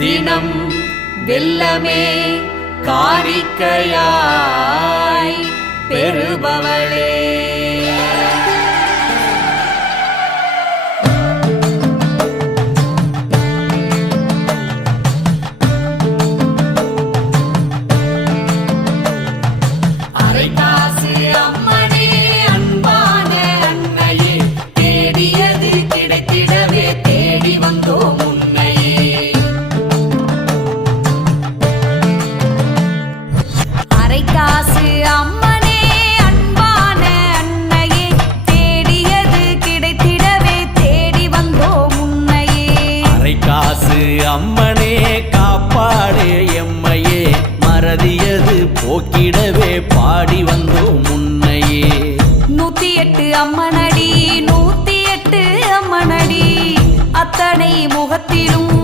தினம் வெல்லமே காணிக்கையாய் பெறுபவளே. அம்மனே காப்பாடே எம்மையே, மறதியது போக்கிடவே பாடி வந்தோம் முன்னையே. 108 அம்மனடி 108 அம்மனடி, அத்தனை முகத்திலும்